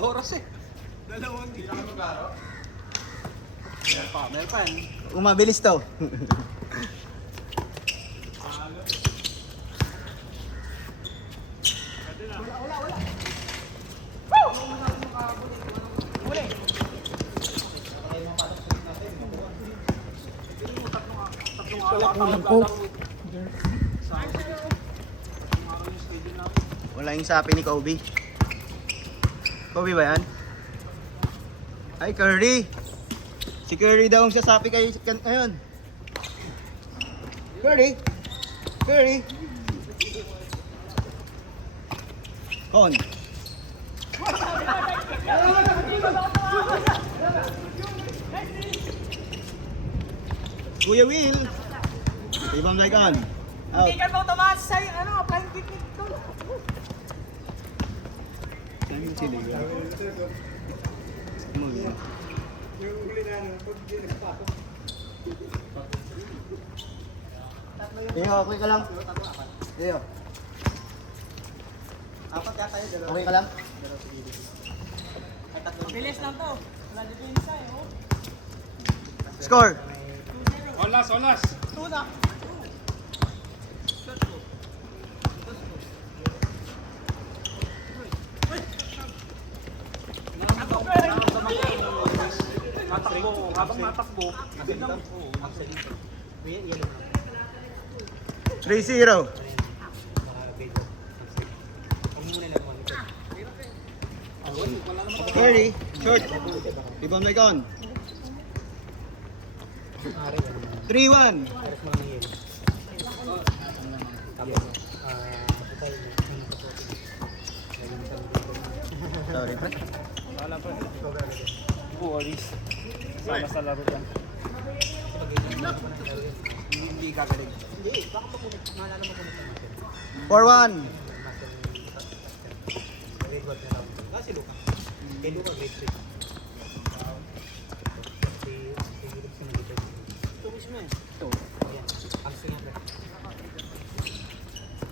oras eh. Dalawang di lang magkaro. Meron pa. Umabilis to. Wala yung sapi ni Kobe. Kobe ba yan? Ay, Curry! Si Curry daw ang sasapi kayo ngayon. Curry! Curry! Kon! Kuya Will! Ibang Laikan! Out! Hindi ka ba tumaas sa flying kick nito? Saan yung sila yun? Yung uli na pag nagpasok. Iyo, okay ka lang? Iyo. Apat yata yun, dalawa. Okay ka lang? Bilis lang to. Wala depensa eh. Oh. Score! Olas! 2 na. Habang matakbo, 3-0. Curry, short. Ibang Laikan. 3-1. Sorry, pre. Alis. Sama sa laro yan. Hindi kagaling. 4-1.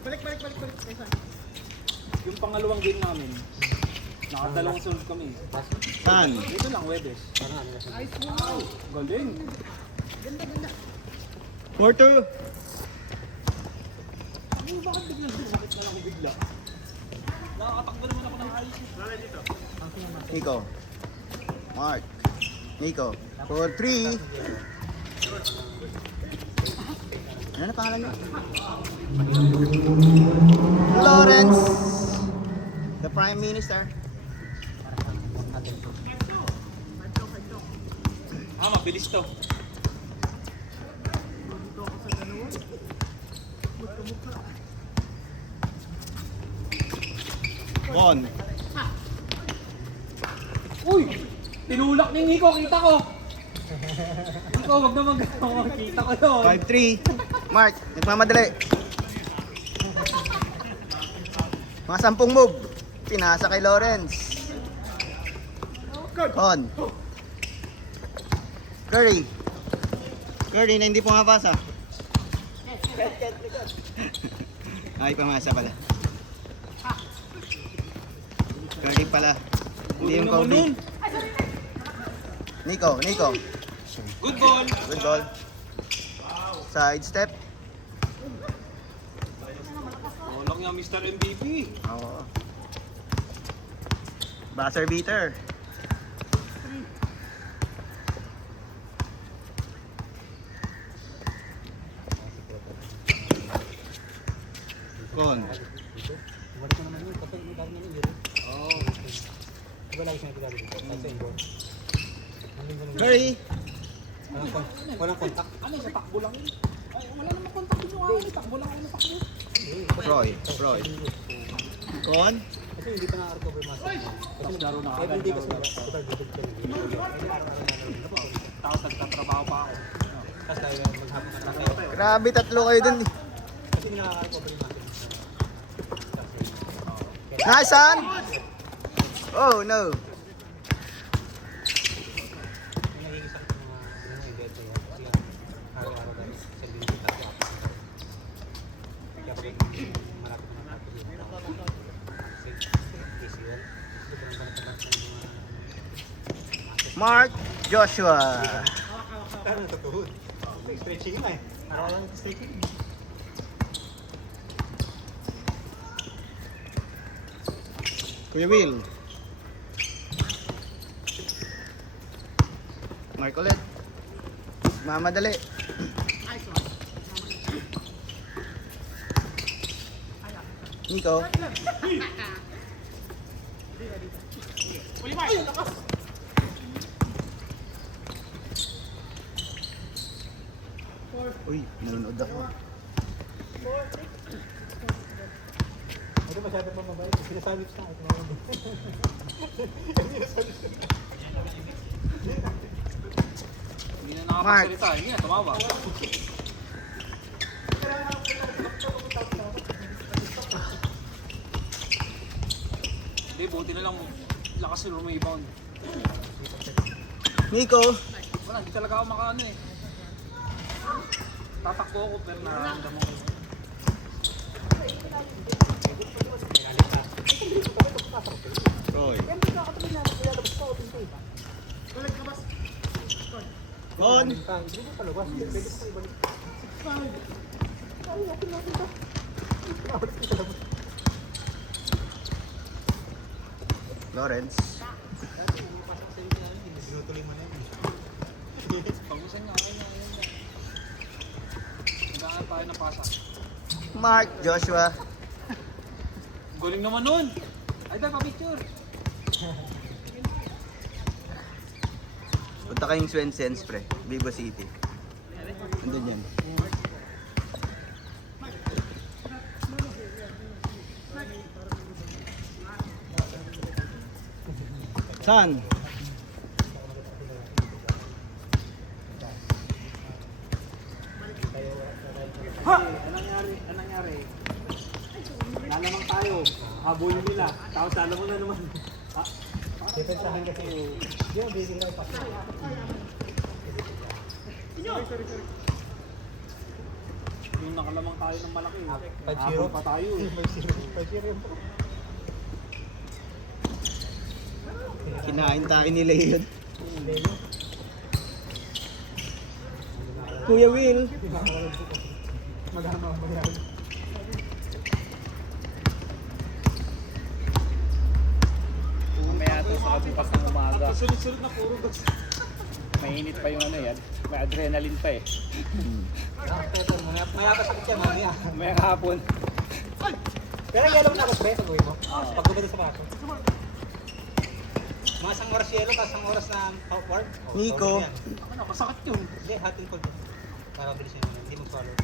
Balik. Yung pangalawang game namin, nakadalawang sunod kami. Saan? Dito lang, Webes. Galing. 4-2. Bakit biglang sumakit na lang ako bigla? Nakakatakbo naman ako ng ayos. Dito. Nico. Mark. Nico. 4-3. Ano na pangalan niyo? Lawrence. The Prime Minister. Mabilis to. Bon. Uy! Tinulak ni Nico, kita ko! Nico, wag naman gano'n. Kita ko yun. 5-3. Mark, nagmamadali. Mga 10 move. Pinasa kay Lawrence. On. Curry. Curry na hindi pumapasa. Ay, pamasa pala. Curry pala. Hindi yung Kobe. Nico. Good ball! Good ball. Side step. Walang yung Mr. MVP. Oo. Buzzer beater. Kon. Curry. Walang kontak. Ano sa takbo lang yun? Ay, wala namang kontak yun yung ako. Takbo lang ako na takbo. Roy. Kon. Kasi hindi pa na-recover master. Tapos laro na Every agad. day kasi super good ka Tapos nagtatrabaho pa ako. Tapos tayo maghapon ka na. Grabe, tatlo kayo dun. Kasi hindi nakaka-recover yung master. Nice, son! Oh, no. Yung nagiging sakit ng mga event na yan. Kasi araw-araw dahil sa linggo tayo. Kaya pag malapit na natin yun. Kasi easy yun. Kasi ganun ba na Mark Joshua. Ano natutuhod? Stretching na eh. Araw lang stretching. Kuya Will. Mark ulit. Mamadali. Nico. Uy, nanonood ako. Ito masyado pa mabait. Sinasabi ko sa akin. Hindi na nakapagsalita. Hindi na, tumawa. Hindi, buti na lang lakas yung rebound. Nico. Wala, hindi talaga ako makaano eh. Tatakbo ako pero nararamdaman ko. Roy. On. Hindi mo palabas. Pwede ko ibalik. Lawrence. Tinutuloy mo na yan. Pag-usan niya, okay na. Nagkakaan tayo ng pasa. Mark Joshua. Galing naman nun! Ay, dahil pa-picture! Punta kayong Swensens, pre. Vivo City. Andun yan. Saan? Ha! Anong nangyari? Nalamang tayo. Habulin nila. Tapos alam mo na naman. Ha? Depensahan kasi. Hindi mo busy lang. Yung nakalamang tayo ng malaki. 5-0 Habol pa tayo. 5-0 yung Kinain tayo nila yun. Kuya Will. maghanap ang mangyari. Mamaya ito sa kabukas ng umaga. Sunod-sunod na puro gusto. Mainit pa yung ano yan. May adrenaline pa eh. Maya pa sakit yan, mamaya. May hapon. Pero yellow na tapos ba yung pag-uwi mo? Pag gumado sa baso. Mga isang oras yellow, tapos isang oras na outward. Nico. Ano, masakit yun. Hindi, hot and cold. Para bilis yun. Hindi mo swallow.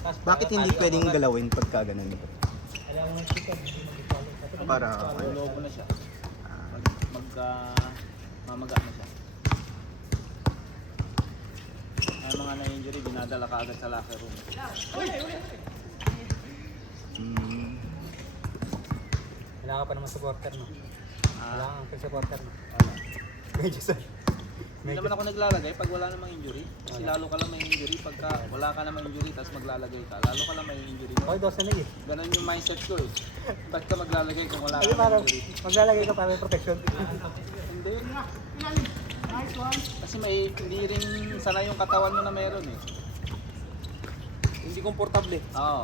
Tapos Bakit hindi pwedeng galawin pagka ganun? Alam mo yung chicken, hindi mo swallow. Para Lolobo na siya. Mamaga na siya. Ang mga na-injury, dinadala ka agad sa locker room. Kailangan ka pa naman supporter, no? Kailangan ka supporter, no? Ano? Medyo sir. Hindi naman ako naglalagay pag wala namang injury. Kasi lalo ka lang may injury. Pagka wala ka namang injury, tapos maglalagay ka, lalo ka lang may injury. Okay, 12 na eh. Ganun yung mindset ko eh. Ba't ka maglalagay kung wala Kasi ka parang namang injury? maglalagay ka para may protection. Hindi. Kasi hindi rin sanay yung katawan mo na meron eh. Hindi komportable. Oo.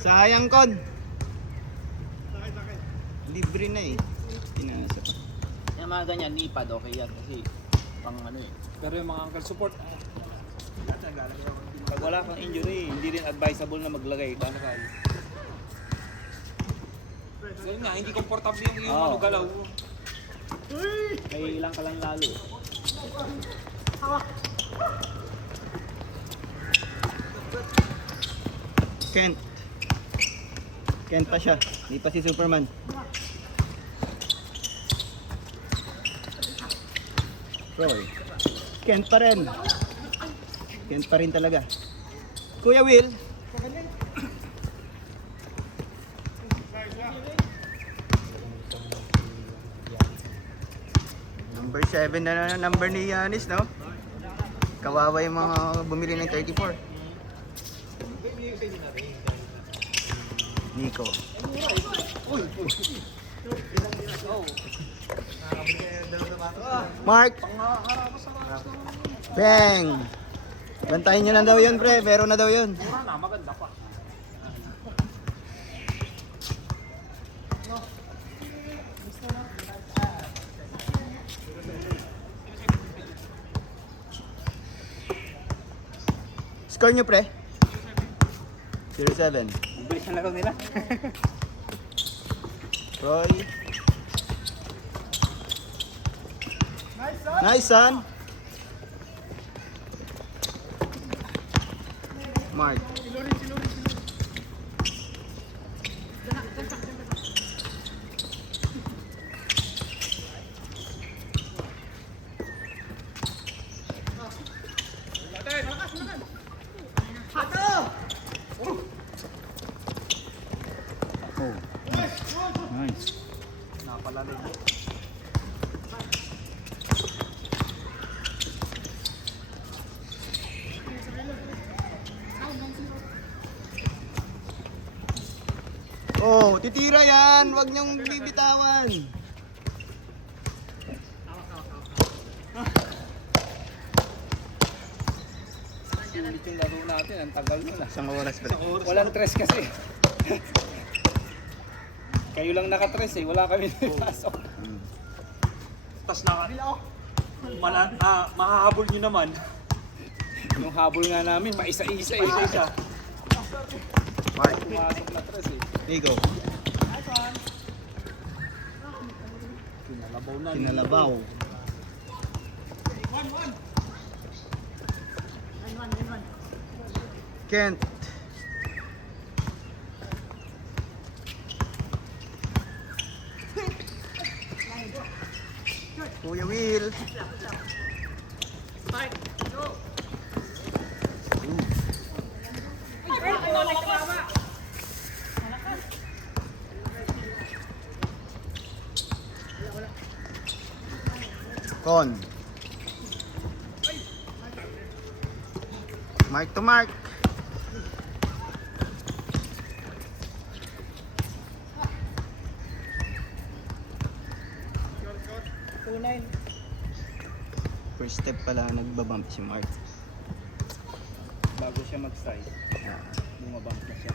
sayang kon. Libre na eh. Pinasa pa. Yung mga ganyan, nipad, okay yan. Kasi pang ano eh. Pero yung mga uncle support, Pag wala kang injury, hindi rin advisable na maglagay ka. ganun nga, hindi komportable yung Oo. ano galaw. May ilang ka lang lalo. Kent. Kent pa siya. Hindi pa si Superman. Roy. Kent pa rin. Kent pa rin talaga. Kuya Will. Number 7 na number ni Yanis, no? Kawawa yung mga bumili ng 34. Nico. Mark! Bang! Bantayin nyo na daw yun, pre. Pero na daw yun. Mura na, maganda pa. Score nyo, pre? 0-7. Bilis na laro nila. Roy. Nice, son. Mark. Oh. Nice. Napalalim. Oh, titira yan. Huwag niyong bibitawan. Sulit yung laro natin, ang tagal nila. Isang oras, pre. Walang tres kasi. Kayo lang naka-tres eh, wala kami napasok. Tapos mahahabol nyo naman. Yung habol nga namin, maisa-isa eh. Isa-isa. Mark. Pumasok na tres eh. Nico. Kinalabaw na. Kinalabaw. Kent. Kuya Will. Con. Mark to mark. First step pala nagbabump si Mark. Bago siya mag-side, bumabump na siya.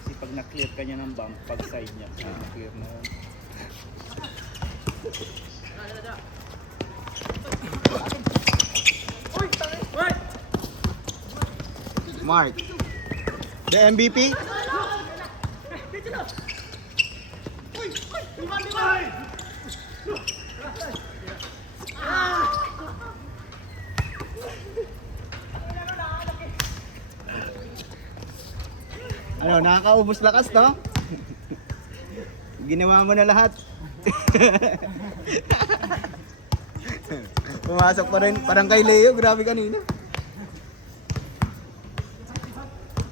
Kasi pag na-clear ka niya ng bump, pag side niya, na-clear na yun. Mark. The MVP? Ano, nakakaubos lakas, no? Ginawa mo na lahat. Pumasok pa rin, parang kay Leo, grabe kanina.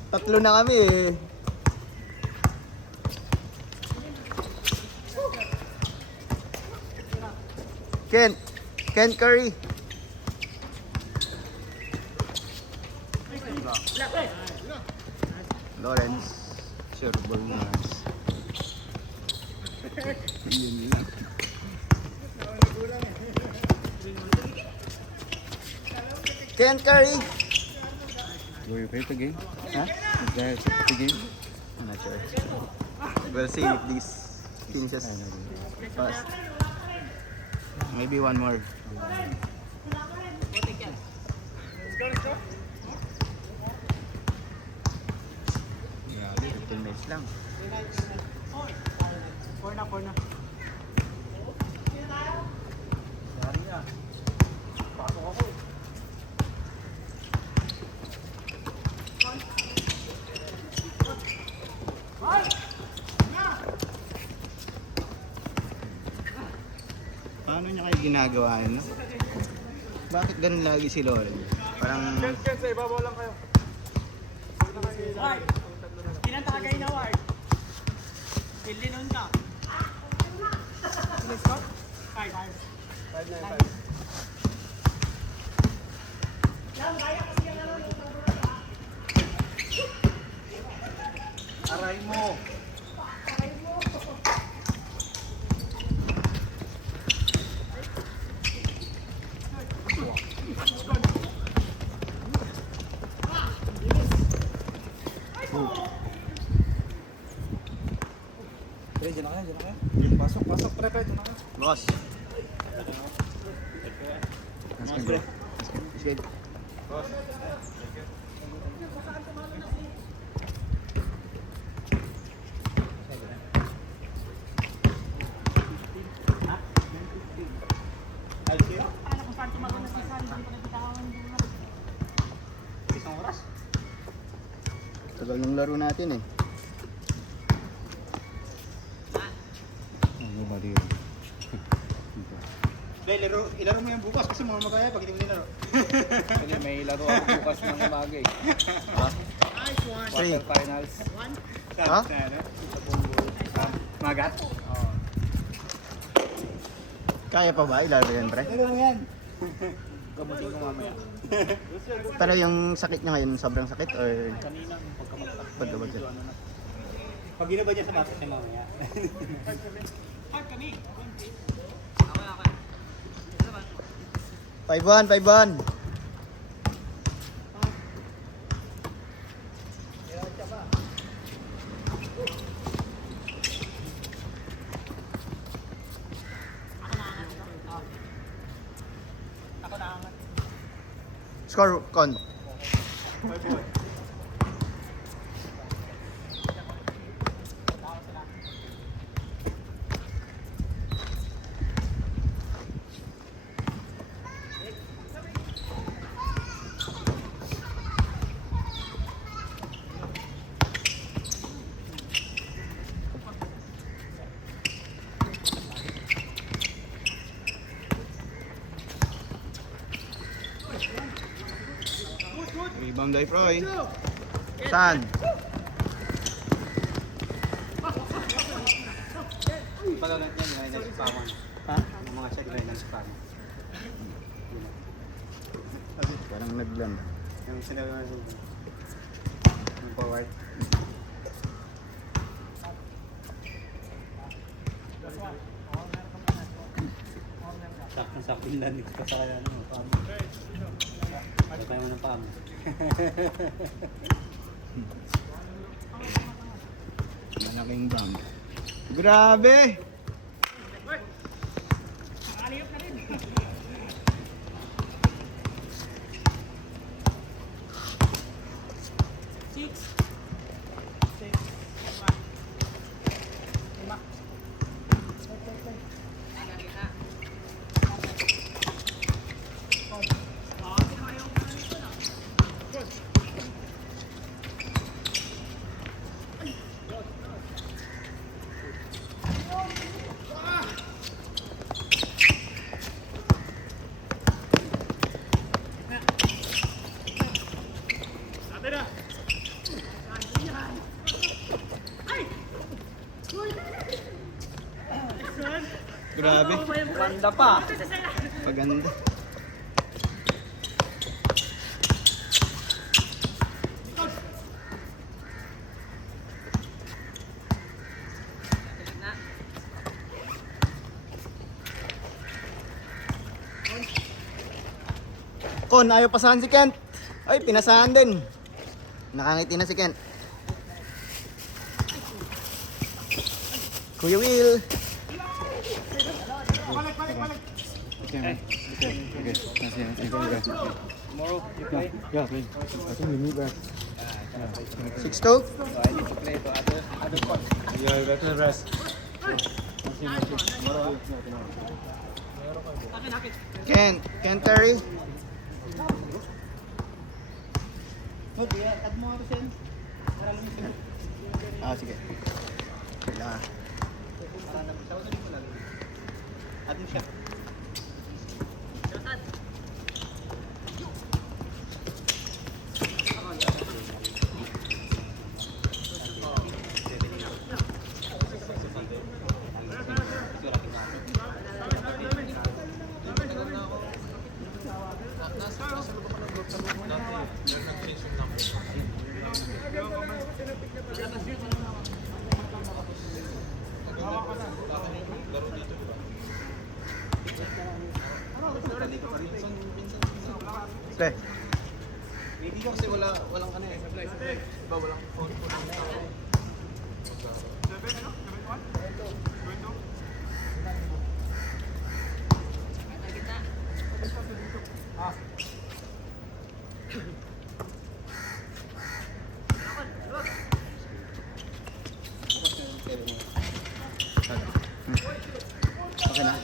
Tatlo na kami eh. Ken Curry. Lawrence. Sure ball na. Yun lang. Ken Curry. Will you play the game? Huh? Is that the game? I'm not sure. We'll see if this finishes fast. Maybe one more. Yeah, 15 minutes lang. Four na. Dari na. Pasok ako. Paano niya kayo ginagawa yun, no? Bakit ganun lagi si Loren? Parang... Sa ibabaw lang kayo. Ward! Kinantagay na Ward. Ilinon ka. Sino score? 5-9. Sakay mo. Pre, dyan na kaya. Pasok, pre, dyan na kaya. Boss. Let's go. Let's go. Paano kung saan tumagal na si San? Hindi ko nabitawan doon. Isang oras. Tagal ng laro natin eh. Oh, nobody here. Bay, ilaro mo yan bukas kasi mga magaya pag hindi mo nilaro. Kasi may laro ako bukas ng umaga eh. Three. Quarterfinals. Ha? Magat? Oo. Kaya pa ba ilaro yan, pre? Ilaro mo yan. Gamutin ko mamaya. Pero yung sakit niya ngayon, sobrang sakit or Kanina, pagkamagtak. pagkabagyan? Pag ginaba dyan sa bakit niya mamaya. 5-1, 5-1. Ako na angat. Score, Con. Rebound by Froy. Saan? Pagagat niya nilay ng sipawan. Ha? Yung mga siya nilay ng sipawan. Parang nagland. Yung sinabi mo yung forward. Sakto yung landing ko sa kaya ano, pam. Kaya mo ng pam. Malaking bang. Grabe! Aliyop na rin. Six. Lima. Grabe. Panda pa. Paganda. Kon, ayaw pasahan si Kent. Ay, pinasahan din. Nakangiti na si Kent. Kuya Will. Okay, man. Okay, okay. Nice, go, guys. Tomorrow, you play. Yeah, please. I think we need that. 6-2. So I need to play to other court. Yeah, better rest. Kent Terry. Add mo ako sen. Para lang yung Ah, sige. Kailangan. add mo siya. Nag-change yung number. May dito kasi walang ano eh. Diba walang phone. Okay na.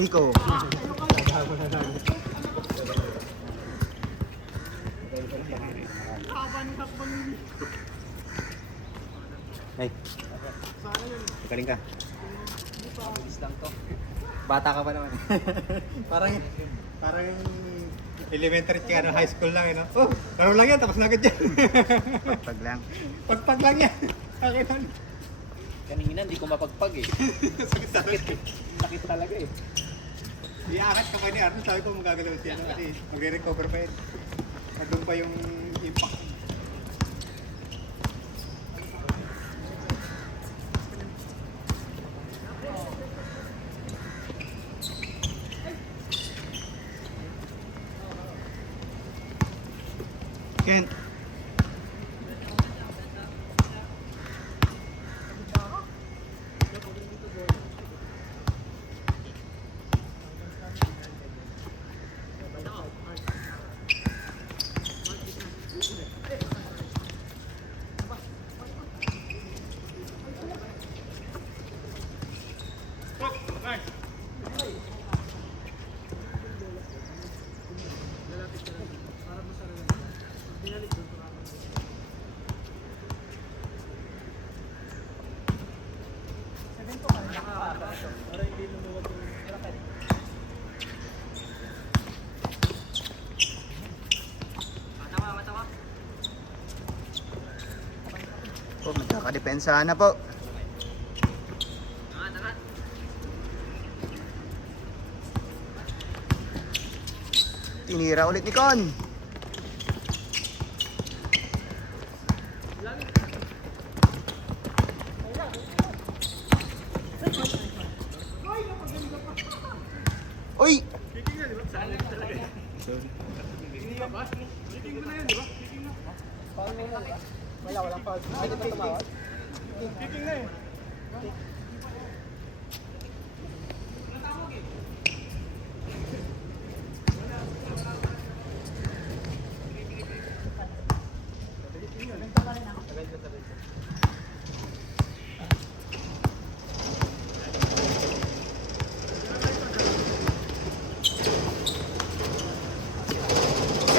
Nico. Hey. Galing ka. Mabilis lang to. Bata ka pa naman. parang elementary ka na high school lang eh, no? Oh, laro lang yan, tapos na agad yan. Pag lang. Pagpag lang yan. Akin lang. Kanina hindi ko mapagpag eh. Sakit talaga eh. Iaakat ka pa ni Arnold, sabi ko magagalaw siya no? Kasi magre-recover pa yun. Nandun pa yung impact. Kent. Po, magkakadepensa na po. Tinira ulit ni Con. Uy! Walang foul. Ay, di ba tumawag?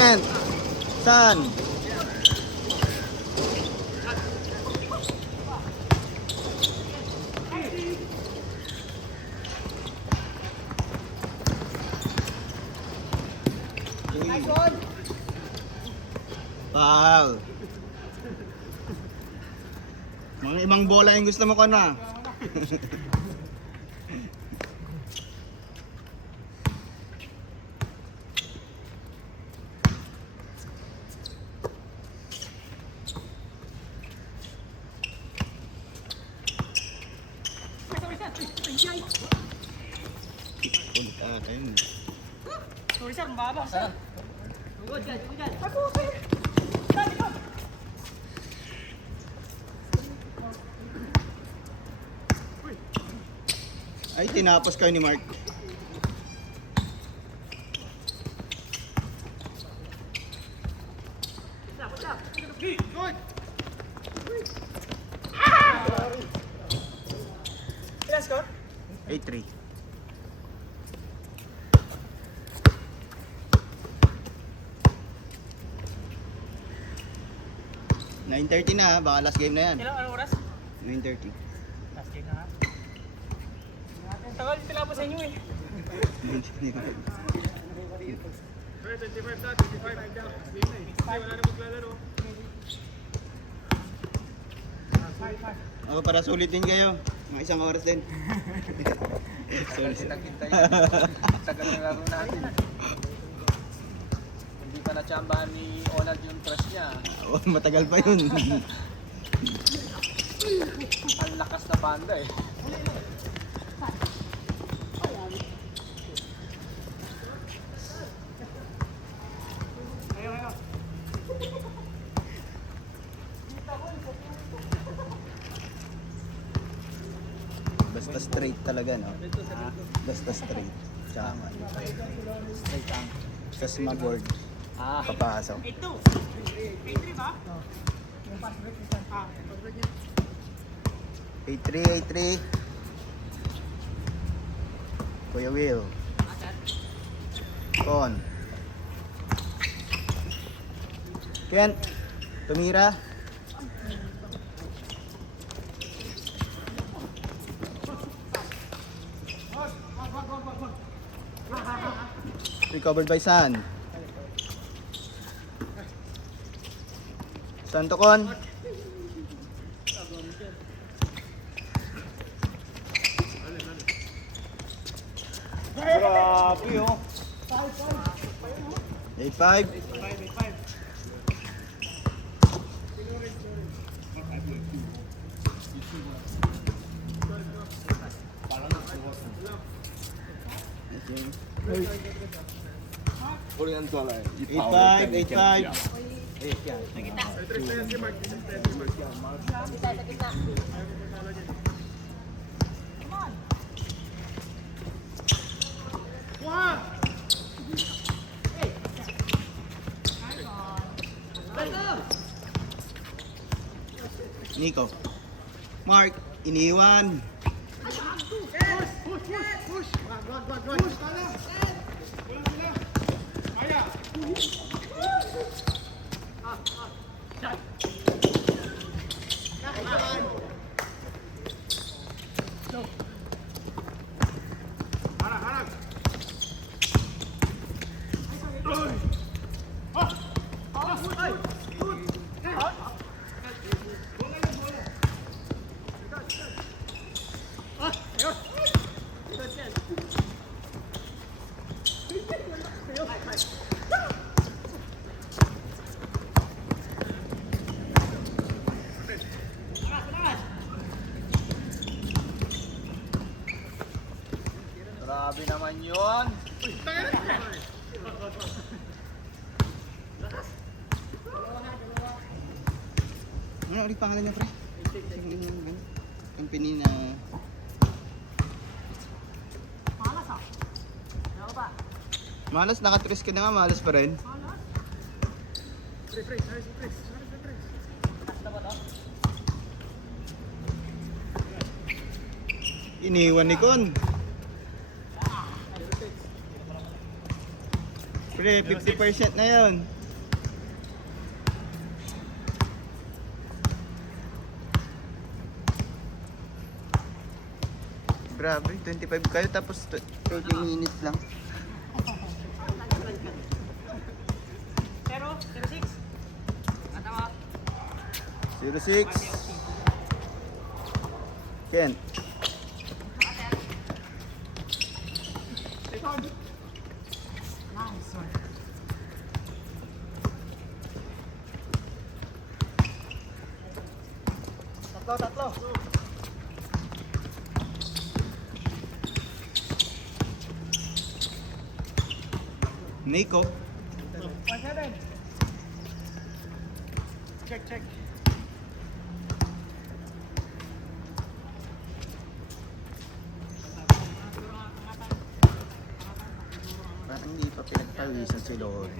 Kent. San. Foul. Mga ibang bola yung gusto mo ko na. Ulit ata yun. Sorry sir, mababa. Good, good, good. Ay, tinapos kayo ni Mark. Ilan score? 8-3. $9:30 na ha, baka last game na yan. Ilang anong oras? 9:30. Last game na nga. Tagal yung tinapos sa inyo eh. Ako para sulit din kayo. Mga isang oras din. Sorry. Naghintay. Tagal na laro natin. Hindi pa na-chambahan ni Onad yung trust niya. Oh, matagal pa yun. lakas na panda eh. Basta straight talaga, no? Basta straight. Tsaka Straight lang. tas mag-word. Papasok. 8-3. Kuya Will. Con. Kent. Tumira. Recovered by San. Santocon. Grabe oh. 8-5. Korean dollar. 8-5. Nico. Mark, iniwan. Grabe naman yun. Ano ulit pangalan niya, pre? Yung company na... Malas, nakatres ka na nga, malas pa rin. Iniwan ni Con. Pre, 50% na yun. Grabe, 25 kayo tapos 30 minutes lang. 06. Ken. Tatlo. Nico. Check. Parang hindi pa pinagpawisan si Lord.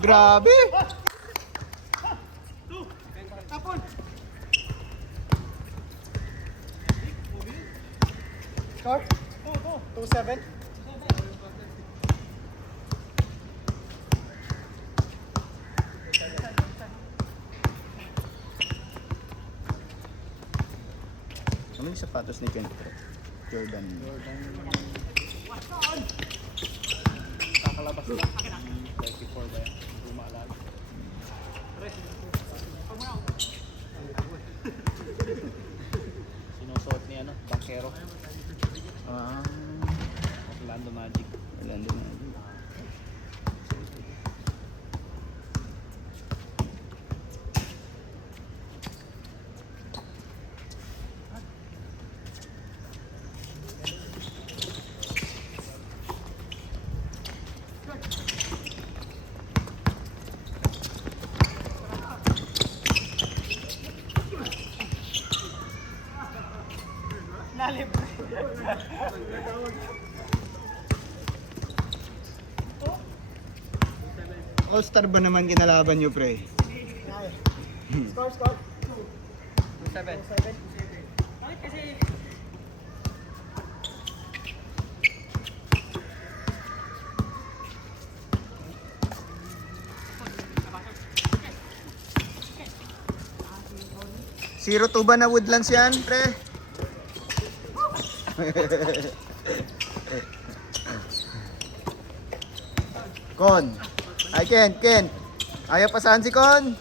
Grabe! Score? 2-7. Ano yung sapatos ni Ken? Jordan. Kakalabas lang. 34 ba yan? Hindi ko maalala. Sinusuot ni ano, Bankero. Ah, Orlando Magic. Orlando Magic. All-star ba naman kinalaban nyo, pre? Zero two ba na Woodlands yan, pre? Kon. Ay, Ken. Ayaw pasahan si Kon.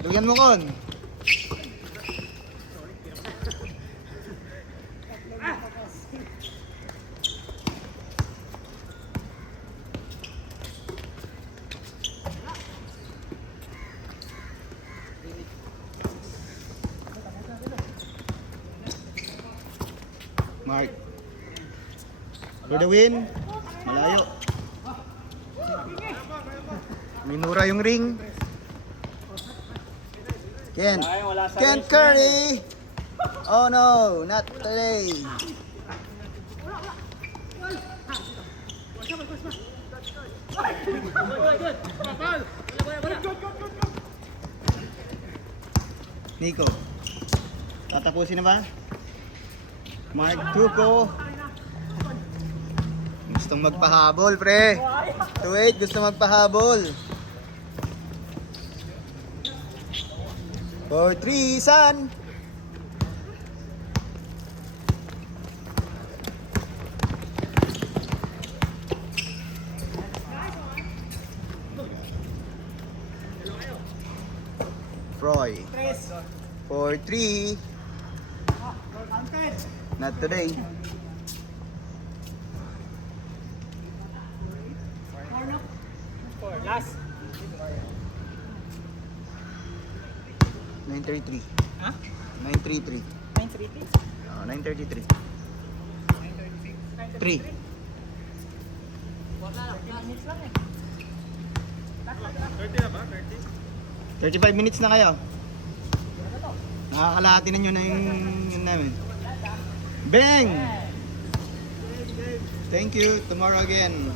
Duyan mo, Kon. Mark. For the win. Malayo. Minura yung ring. Ken. Ken Curry. Oh no, not today. Nico. Tatapusin na ba? Mark Tuco. Gustong magpahabol, pre. 2-8, gusto magpahabol. 4-3, San. Froy. 4-3. Not today. Last. 9:33. Ha? 9:33. 9:30? Oh, 9:33. 3. 35 minutes na kayo. Nakakalahati na nyo na yung namin. Bang! Thank you. Tomorrow again.